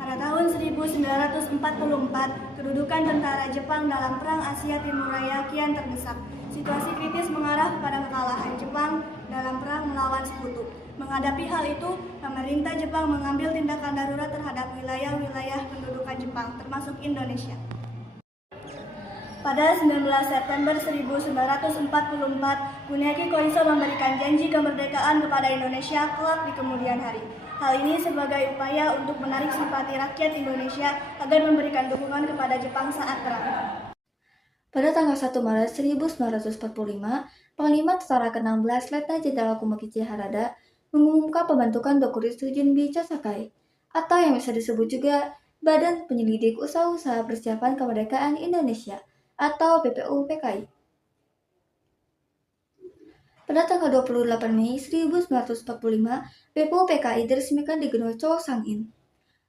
Pada tahun 1944, kedudukan tentara Jepang dalam Perang Asia Timur Raya kian terdesak. Situasi kritis mengarah pada kekalahan Jepang dalam perang melawan Sekutu. Menghadapi hal itu, pemerintah Jepang mengambil tindakan darurat terhadap wilayah-wilayah pendudukan Jepang, termasuk Indonesia. Pada 19 September 1944, Kuniaki Koiso memberikan janji kemerdekaan kepada Indonesia kelak di kemudian hari. Hal ini sebagai upaya untuk menarik simpati rakyat Indonesia agar memberikan dukungan kepada Jepang saat perang. Pada tanggal 1 Maret 1945, Panglima Tentara ke-16 Letnan Jenderal Kumakichi Harada mengumumkan pembentukan Dokuritsu Junbi Chosakai, atau yang bisa disebut juga Badan Penyelidik Usaha-Usaha Persiapan Kemerdekaan Indonesia, atau BPUPKI. Pada tanggal 28 Mei 1945, BPUPKI diresmikan di Gedung Chongsangin.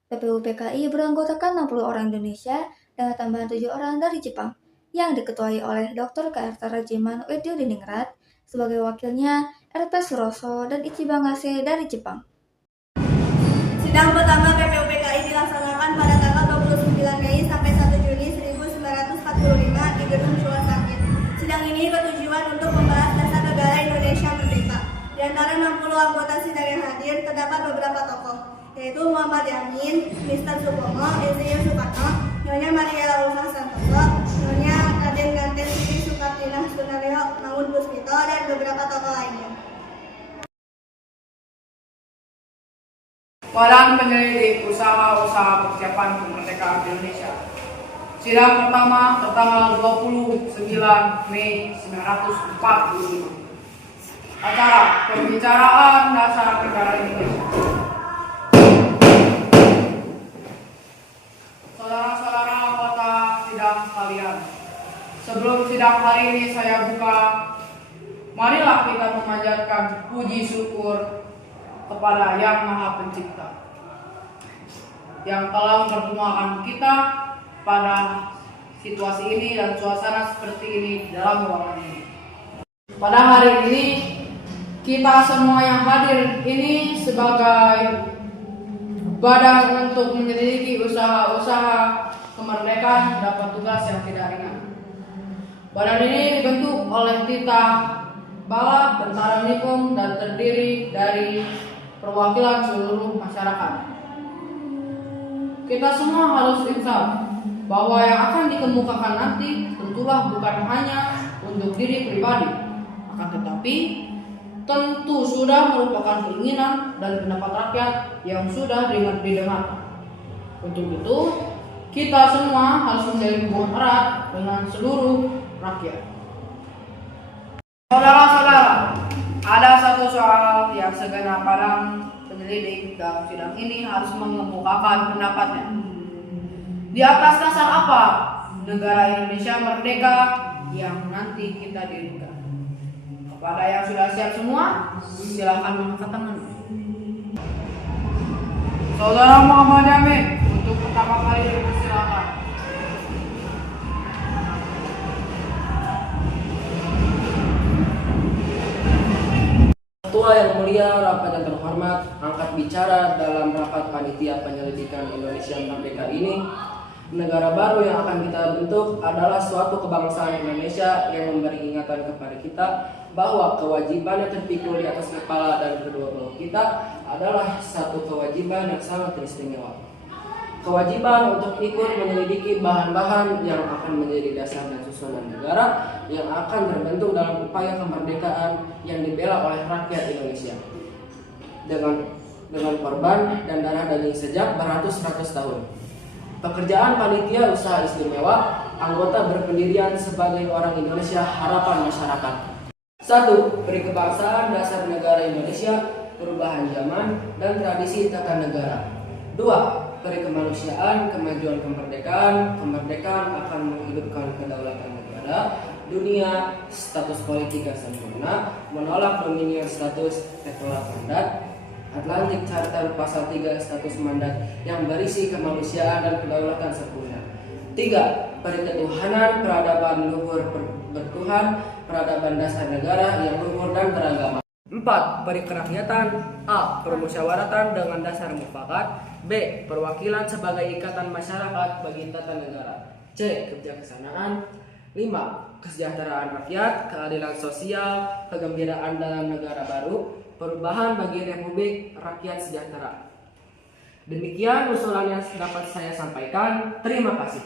BPUPKI beranggotakan 60 orang Indonesia dengan tambahan 7 orang dari Jepang, yang diketuai oleh Dr. K.R. Tarajiman Widyodiningrat sebagai wakilnya, RP Suroso dan Ichiban Ngase dari Jepang. Sidang pertama BPUPKI dilaksanakan pada tanggal 29 Mei sampai 1 Juni 1945 di Gedung Chongsangin. Sidang ini bertujuan untuk membahas dasar negara Indonesia merdeka. Di antara 60 anggota sidang yang hadir terdapat beberapa tokoh, yaitu Muhammad Yamin, Mr. Supomo, Insinyur Soekarno, Nyonya Mariela Ulfa Santoso, Nyonya Raden Ganten Sri Sukartina Sunaryo Mangun Puspito, dan beberapa tokoh lainnya. Badan Penyelidik Usaha-Usaha Persiapan Kemerdekaan Indonesia. Sidang pertama tertanggal 29 Mei 1945. Acara pembicaraan dasar negara Indonesia. Saudara-saudara anggota sidang sekalian, sebelum sidang hari ini saya buka, marilah kita memanjatkan puji syukur kepada Yang Maha Pencipta yang telah mempertemukan kita pada situasi ini dan suasana seperti ini dalam ruangan ini. Pada hari ini kita semua yang hadir ini sebagai badan untuk menyelidiki usaha-usaha kemerdekaan dapat tugas yang tidak ringan. Badan ini dibentuk oleh Tita Bala Bentara Nippon dan terdiri dari perwakilan seluruh masyarakat. Kita semua harus insaf bahwa yang akan dikemukakan nanti tentulah bukan hanya untuk diri pribadi, akan tetapi tentu sudah merupakan keinginan dan pendapat rakyat yang sudah didengar. Untuk itu, kita semua harus menjalin hubungan erat dengan seluruh rakyat. Saudara-saudara, ada satu soal yang segenap badan penyelidik dalam sidang ini harus mengemukakan pendapatnya. Di atas dasar apa negara Indonesia merdeka yang nanti kita dirikan? Kepada yang sudah siap semua, silakan mengangkat tangan. Saudara Muhammad Yamin, untuk pertama kali silakan. Ketua yang mulia, rapat yang terhormat, angkat bicara dalam rapat panitia penyelidikan Indonesia Merdeka ini. Negara baru yang akan kita bentuk adalah suatu kebangsaan Indonesia yang memberi ingatan kepada kita bahwa kewajiban yang terpikul di atas kepala dan kedua belah kita adalah satu kewajiban yang sangat istimewa. Kewajiban untuk ikut menyelidiki bahan-bahan yang akan menjadi dasar dan susunan negara yang akan terbentuk dalam upaya kemerdekaan yang dibela oleh rakyat Indonesia dengan korban dan darah daging sejak beratus-ratus tahun. Pekerjaan panitia usaha istimewa, anggota berpendirian sebagai orang Indonesia harapan masyarakat. 1. Perikebangsaan dasar negara Indonesia, perubahan zaman dan tradisi tata negara. 2. Perikemanusiaan, kemajuan kemerdekaan, kemerdekaan akan menghidupkan kedaulatan negara, dunia, status politik yang sempurna, menolak dominion status tektorat mandat, Atlantic Charter pasal 3 status mandat yang berisi kemanusiaan dan kedaulatan sempurna. 3. perketuhanan, peradaban luhur bertuhan, peradaban dasar negara yang luhur dan beragama. 4. Perikerakyatan. A. Permusyawaratan dengan dasar mufakat. B. Perwakilan sebagai ikatan masyarakat bagi tata negara. C. Kebijaksanaan. 5. Kesejahteraan rakyat, keadilan sosial, kegembiraan dalam negara baru, perubahan bagi Republik Rakyat Sejahtera. Demikian usulan yang dapat saya sampaikan. Terima kasih.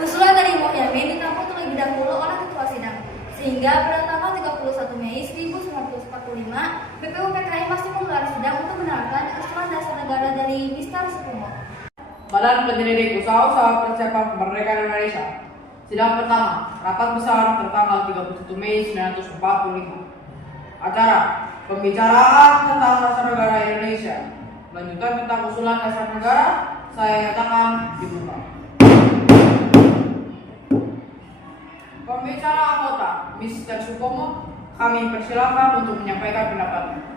Usulan dari Mohyamin ditampung terlebih dahulu oleh Ketua Sidang, sehingga pada tanggal 31 Mei 1945, BPUPKI masih menggelar sidang untuk menerangkan usulan dasar negara dari Mister Sukumo. Badan Penyelidik Usaha-usaha Persiapan Kemerdekaan Indonesia. Sidang pertama, rapat besar tertanggal 31 Mei 1945. Acara pembicaraan tentang dasar negara Indonesia. Lanjutan tentang usulan dasar negara, saya nyatakan dibuka. Pembicara anggota, Mr. Sukomo, kami persilakan untuk menyampaikan pendapatnya.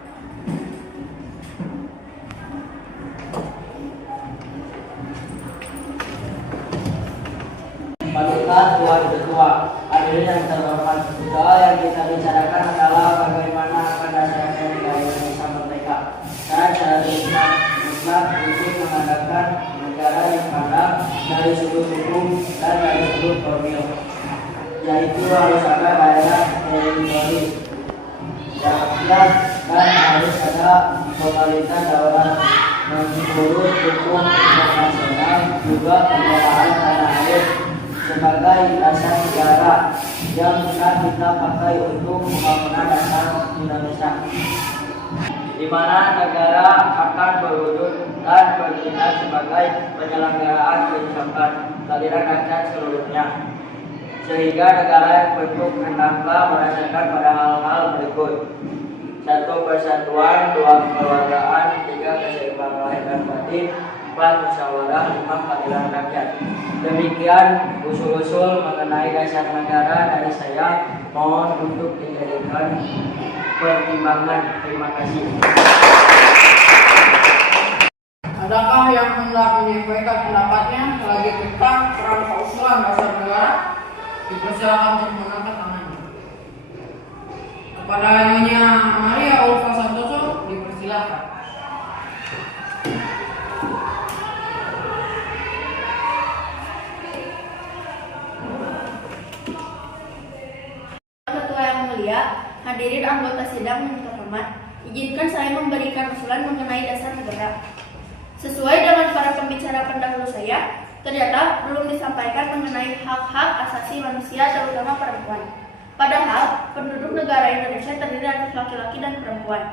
Baiklah Tuan Ketua, hadirin yang terhormat, soal yang kita bicarakan adalah bagaimana akan dasarnya negara Indonesia merdeka dan cara mutlak untuk mengadakan negara yang ada dari sudut hukum dan dari sudut formil, yaitu harus ada daerah teritori rakyat dan harus ada pemerintah daerah menurut hukum internasional, juga pengelolaan tanah air sebagai dasar negara yang bisa kita pakai untuk pembangunan dasar Indonesia, di mana negara akan berwujud dan bertindak sebagai penyelenggaraan kehidupan aliran rakyat seluruhnya, sehingga negara yang bentuk hendaklah berdasarkan pada hal-hal berikut: 1. Persatuan, 2. Kekeluargaan, 3. Keseimbangan lahir dan batin, 4. Musyawarah, 5. Keadilan rakyat. Demikian usul-usul mengenai dasar negara dari saya, mohon untuk dijadikan pertimbangan. Terima kasih. Adakah yang hendak menyampaikan pendapatnya lagi tentang kerangka usulan dasar negara? Dipersilakan untuk mengangkat tangannya. Kepada Nyonya Maria Ulfa Santoso, dipersilakan. Ketua yang mulia, hadirin anggota sidang yang terhormat, izinkan saya memberikan usulan mengenai dasar negara. Sesuai dengan para pembicara pendahulu saya, ternyata belum disampaikan mengenai hak-hak asasi manusia terutama perempuan. Padahal penduduk negara Indonesia terdiri dari laki-laki dan perempuan.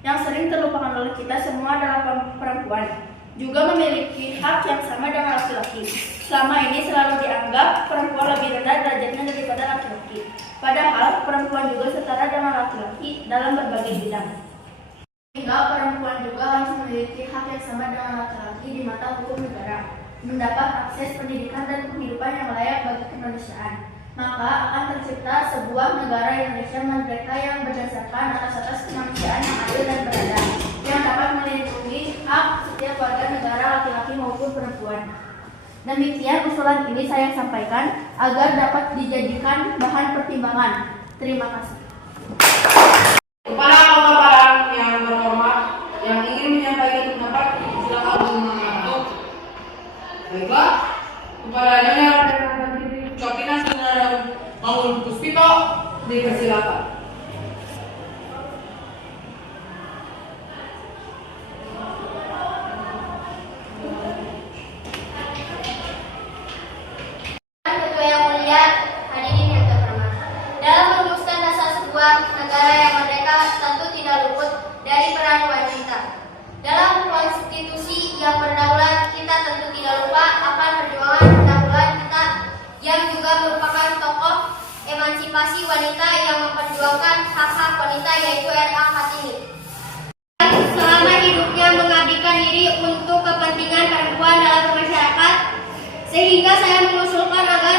Yang sering terlupakan oleh kita semua adalah perempuan. Juga memiliki hak yang sama dengan laki-laki. Selama ini selalu dianggap perempuan lebih rendah derajatnya daripada laki-laki. Padahal perempuan juga setara dengan laki-laki dalam berbagai bidang. Sehingga perempuan juga harus memiliki hak yang sama dengan laki-laki di mata hukum negara, mendapat akses pendidikan dan penghidupan yang layak bagi kemanusiaan. Maka akan tercipta sebuah negara Indonesia merdeka yang berdasarkan atas kemanusiaan yang adil dan beradab, yang dapat melindungi hak setiap warga negara laki-laki maupun perempuan. Demikian usulan ini saya sampaikan agar dapat dijadikan bahan pertimbangan. Terima kasih. Kepada anggota yang terhormat yang ingin menyampaikan pendapat, silakan untuk. Baiklah, kepada Nyonya Cotina Saudara Maul Puspito, dipersilakan. Ketua yang mulia, hadirin yang terhormat. Dalam merumuskan dasar sebuah negara yang merdeka tentu tidak luput dari peran wanita. Dalam konstitusi yang berdaulat, kita tentu tidak lupa akan perjuangan pendahuluan kita yang juga merupakan tokoh emansipasi wanita yang memperjuangkan hak-hak wanita, yaitu R.A. Kartini. Selama hidupnya mengabdikan diri untuk kepentingan perempuan dalam masyarakat, sehingga saya mengusulkan agar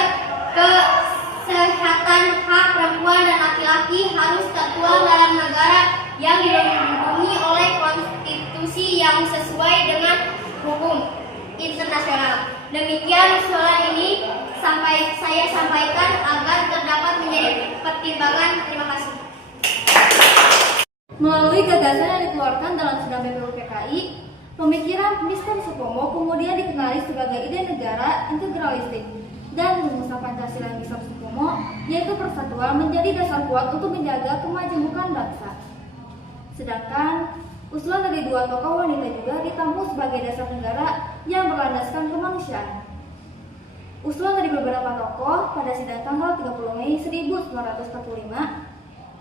kesehatan hak perempuan dan laki-laki harus tertuang dalam negara yang dilindungi oleh konstitusi yang sesuai dengan hukum internasional. Demikian usulan ini saya sampaikan agar terdapat menjadi pertimbangan. Terima kasih. Melalui gagasan yang dikeluarkan dalam sidang BPUPKI, pemikiran Mr. Supomo kemudian dikenali sebagai ide negara integralistik dan rumusan Pancasila Mr. Supomo, yaitu persatuan menjadi dasar kuat untuk menjaga kemajemukan bangsa. Sedangkan usulan dari dua tokoh wanita juga ditampung sebagai dasar negara yang berlandaskan kemanusiaan. Usulan dari beberapa tokoh pada sidang tanggal 30 Mei 1945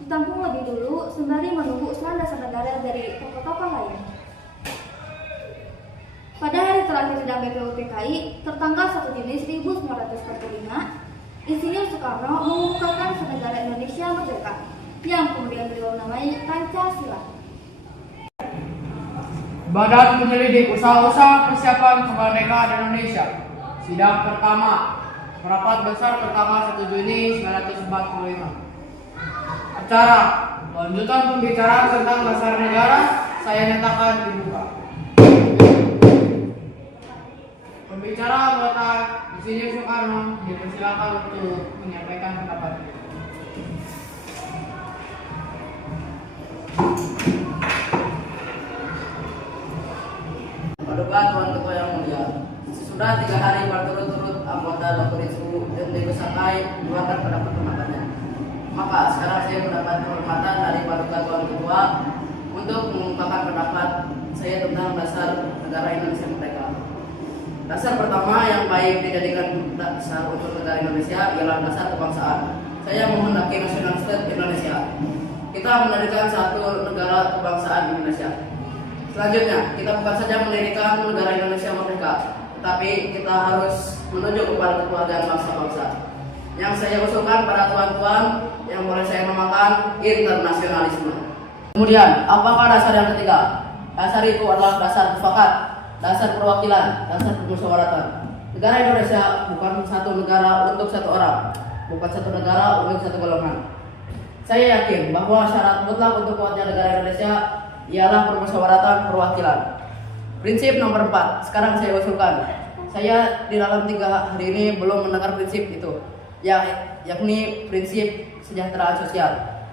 ditampung lebih dulu sembari menunggu usulan dasar negara dari tokoh-tokoh lain. Pada hari terakhir sidang BPUPKI tertanggal 1 Juni 1945, Insinyur Soekarno mengumumkan Negara Indonesia Merdeka yang kemudian beliau namai Pancasila. Badan Penyelidik Usaha-usaha Persiapan Kemerdekaan Indonesia. Sidang pertama, rapat besar pertama 1 Juni 1945. Acara lanjutan pembicaraan tentang dasar negara saya nyatakan dibuka. Pembicara anggota Insinyur Soekarno dipersilakan untuk menyampaikan pendapatnya. Paduka Tuan Ketua yang mulia, sesudah 3 hari berturut-turut anggota Lokoritsu dan Dewi Sakai mengeluarkan pendapat-pendapatnya, maka sekarang saya mendapat kehormatan dari Paduka Tuan Ketua untuk mengungkapkan pendapat saya tentang dasar negara Indonesia Merdeka. Dasar pertama yang baik dijadikan dasar untuk negara Indonesia ialah dasar kebangsaan. Saya menghendaki national state Indonesia. Kita mendirikan satu negara kebangsaan Indonesia. Selanjutnya, kita bukan saja mendirikan negara Indonesia Merdeka, tetapi kita harus menuju kepada kekeluargaan bangsa-bangsa. Yang saya usulkan pada tuan-tuan yang boleh saya namakan internasionalisme. Kemudian, apakah dasar yang ketiga? Dasar itu adalah dasar mufakat, dasar perwakilan, dasar permusyawaratan. Negara Indonesia bukan satu negara untuk satu orang, bukan satu negara untuk satu golongan. Saya yakin bahwa syarat mutlak untuk kuatnya negara Indonesia ialah permusyawaratan perwakilan. Prinsip nomor 4, sekarang saya usulkan. Saya di dalam 3 hari ini belum mendengar prinsip itu, yakni prinsip kesejahteraan sosial.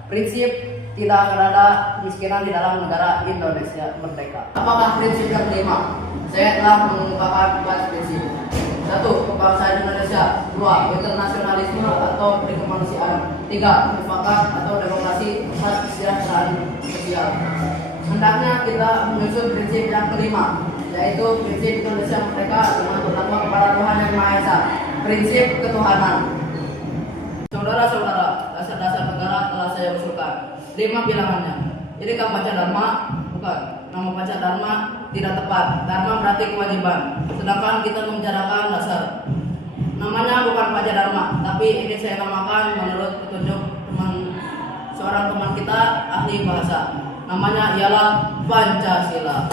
Prinsip tidak akan ada kemiskinan di dalam negara Indonesia Merdeka. Apakah prinsip yang kelima? Saya telah mengungkapkan 4 prinsip. 1. Kebangsaan Indonesia. 2. Internasionalisme atau kemanusiaan. 3. Mufakat atau demokrasi. 4. Kesejahteraan sosial. Hendaknya kita menyusun prinsip yang kelima, yaitu prinsip Indonesia Merdeka dengan bertakwa kepada Tuhan Yang Maha Esa. Prinsip ketuhanan. Saudara-saudara, dasar-dasar negara telah saya usulkan. 5 bilangannya. Ini kan Panca Dharma? Bukan. Nama Panca Dharma tidak tepat. Dharma berarti kewajiban. Sedangkan kita membicarakan dasar. Namanya bukan Panca Dharma, tapi ini saya namakan menurut petunjuk seorang teman kita ahli bahasa. Namanya ialah Pancasila.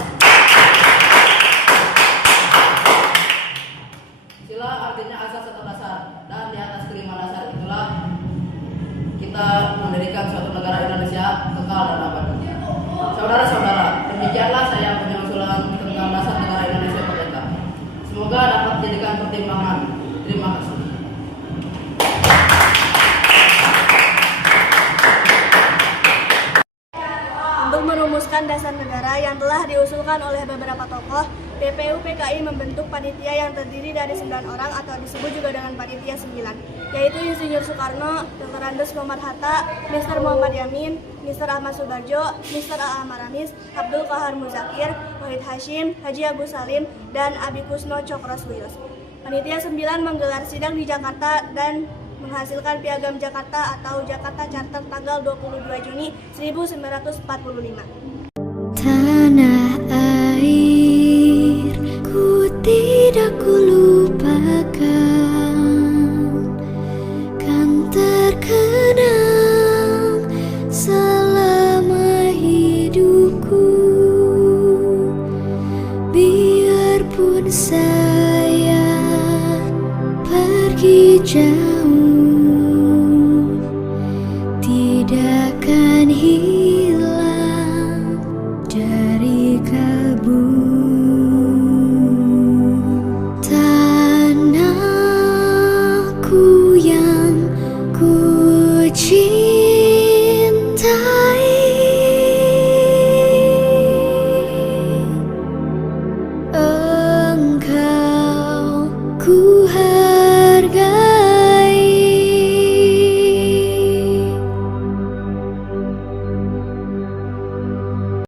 Sila artinya asas atau dasar, dan di atas kelima dasar itulah kita mendirikan suatu negara Indonesia kekal dan abadi. Saudara-saudara, demikianlah saya punya usulan tentang dasar negara Indonesia Merdeka. Semoga dapat dijadikan pertimbangan. Terima kasih. Untuk merumuskan dasar negara yang telah diusulkan oleh beberapa tokoh, BPUPKI membentuk panitia yang terdiri dari 9 orang atau disebut juga dengan panitia 9, yaitu Insinyur Soekarno, Dr. Andes Muhammad Hatta, Mr. Muhammad Yamin, Mr. Ahmad Subarjo, Mr. A. Maramis, Abdul Qahar Muzakir, Wahid Hashim, Haji Agus Salim, dan Abi Kusno Cokrosuius. Panitia 9 menggelar sidang di Jakarta dan menghasilkan Piagam Jakarta atau Jakarta Charter tanggal 22 Juni 1945. Tanah air ku tidak kulupakan, kan terkenang selama hidupku. Biarpun saya pergi jauh